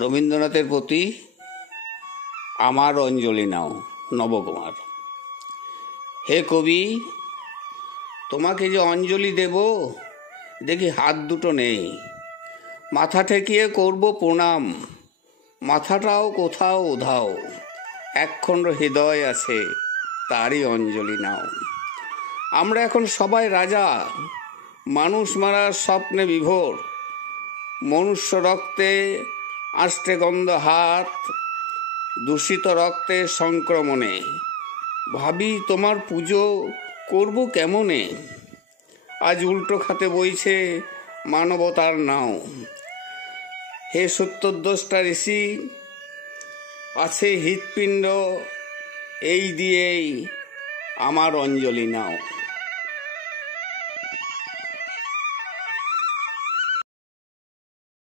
রবীন্দ্রনাথের প্রতি আমার অঞ্জলি নাও। নবকুমার। হে কবি, তোমাকে যে অঞ্জলি দেব দেখি হাত দুটো নেই। মাথা ঠেকিয়ে করব প্রণাম, মাথাটাও কোথাও উধাও। একখণ্ড হৃদয় আছে, তারই অঞ্জলি নাও। আমরা এখন সবাই রাজা, মানুষ মারার স্বপ্নে বিভোর। মনুষ্য রক্তে আষ্টে গন্ধ হাত, দূষিত রক্তের সংক্রমণে। ভাবি তোমার পুজো করব কেমনে? আজ উল্টো খাতে বইছে মানবতার নাও। হে সত্যদ্রষ্টা ঋষি, আছে হৃৎপিণ্ড, এই দিয়েই আমার অঞ্জলি নাও।